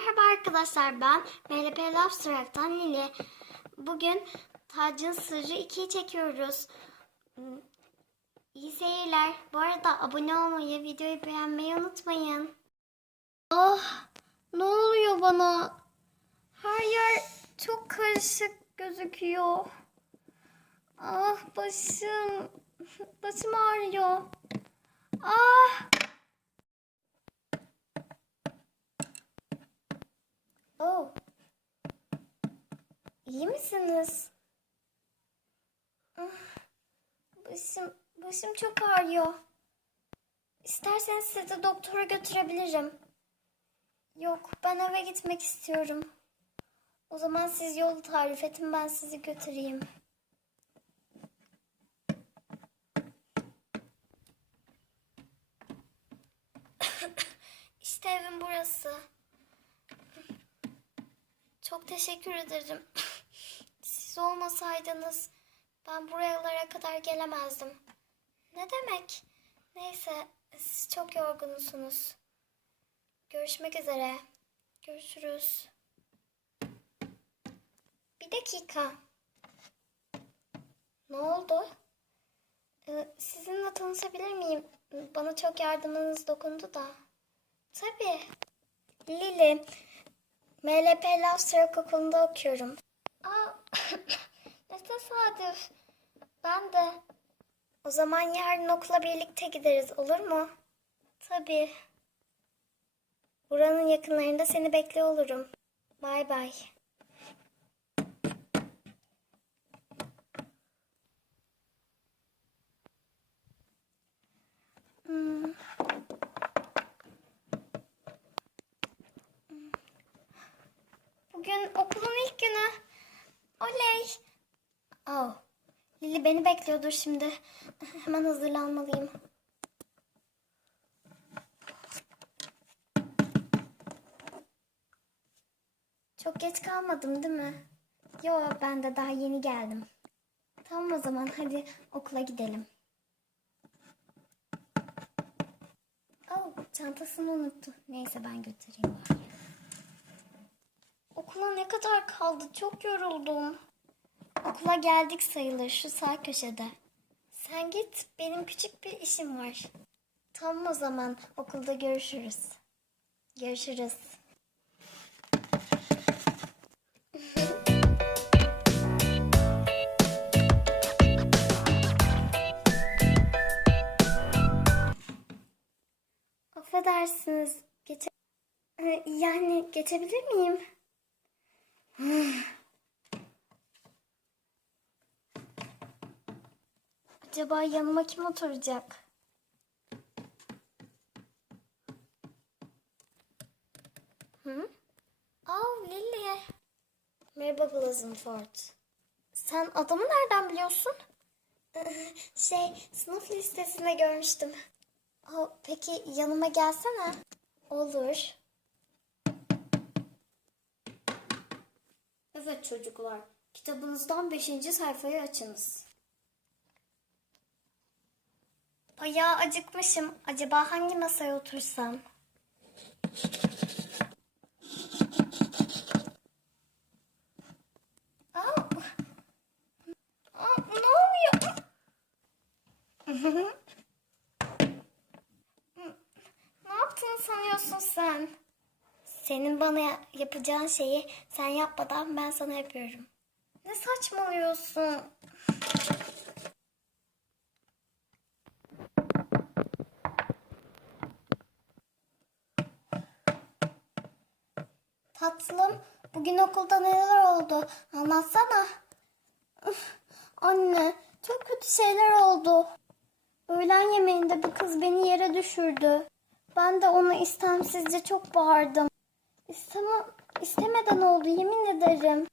Merhaba arkadaşlar ben MLP Lobster'dan Lili. Bugün Tacın Sırrı 2'yi çekiyoruz. Hmm, İyi seyirler. Bu arada abone olmayı, videoyu beğenmeyi unutmayın. Ah ne oluyor bana? Her yer çok karışık gözüküyor. Ah başım. Başım ağrıyor. Ah. Oh. İyi misiniz? Ah, Başım, başım çok ağrıyor. İsterseniz sizi doktora götürebilirim. Yok, ben eve gitmek istiyorum. O zaman siz yolu tarif edin, ben sizi götüreyim. işte evim burası. Çok teşekkür ederim. Siz olmasaydınız ben buralara kadar gelemezdim. Ne demek? Neyse, siz çok yorgunsunuz. Görüşmek üzere. Görüşürüz. Bir dakika. Ne oldu? Ee, sizinle tanışabilir miyim? Bana çok yardımınız dokundu da. Tabii. Lili, MLP Lobster Okulu'nda okuyorum. Aa, ne tesadüf. Ben de. O zaman yarın okula birlikte gideriz olur mu? Tabii. Buranın yakınlarında seni bekliyor olurum. Bay bay. Bugün okulun ilk günü. Oley. Oh. Lili beni bekliyordur şimdi. Hemen hazırlanmalıyım. Çok geç kalmadım değil mi? Yo ben de daha yeni geldim. Tamam o zaman hadi okula gidelim. Oh çantasını unuttu. Neyse ben götüreyim bari. Okula ne kadar kaldı? Çok yoruldum. Okula geldik sayılır şu sağ köşede. Sen git benim küçük bir işim var. Tamam o zaman okulda görüşürüz. Görüşürüz. Affedersiniz. Geçe yani geçebilir miyim? Acaba yanıma kim oturacak? Hı? Aa Lily. Merhaba Blazonford. Sen adamı nereden biliyorsun? şey, sınıf listesinde görmüştüm. Aa, peki yanıma gelsene. Olur. Evet çocuklar, kitabınızdan 5. sayfayı açınız. Bayağı acıkmışım. Acaba hangi masaya otursam? Aa, Aa, ne oluyor? ne yaptığını sanıyorsun sen? Senin bana yapacağın şeyi sen yapmadan ben sana yapıyorum. Ne saçmalıyorsun? Tatlım, bugün okulda neler oldu? Anlatsana. Anne, çok kötü şeyler oldu. Öğlen yemeğinde bir kız beni yere düşürdü. Ben de ona istemsizce çok bağırdım. İsteme, istemeden oldu yemin ederim.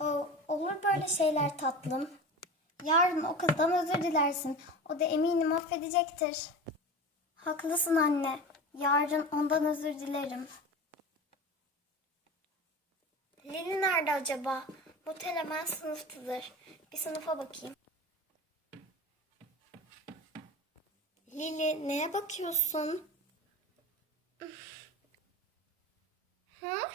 O, olur böyle şeyler tatlım. Yarın o kızdan özür dilersin. O da eminim affedecektir. Haklısın anne. Yarın ondan özür dilerim. Lili nerede acaba? Muhtemelen sınıftadır. Bir sınıfa bakayım. Lili neye bakıyorsun? Huh?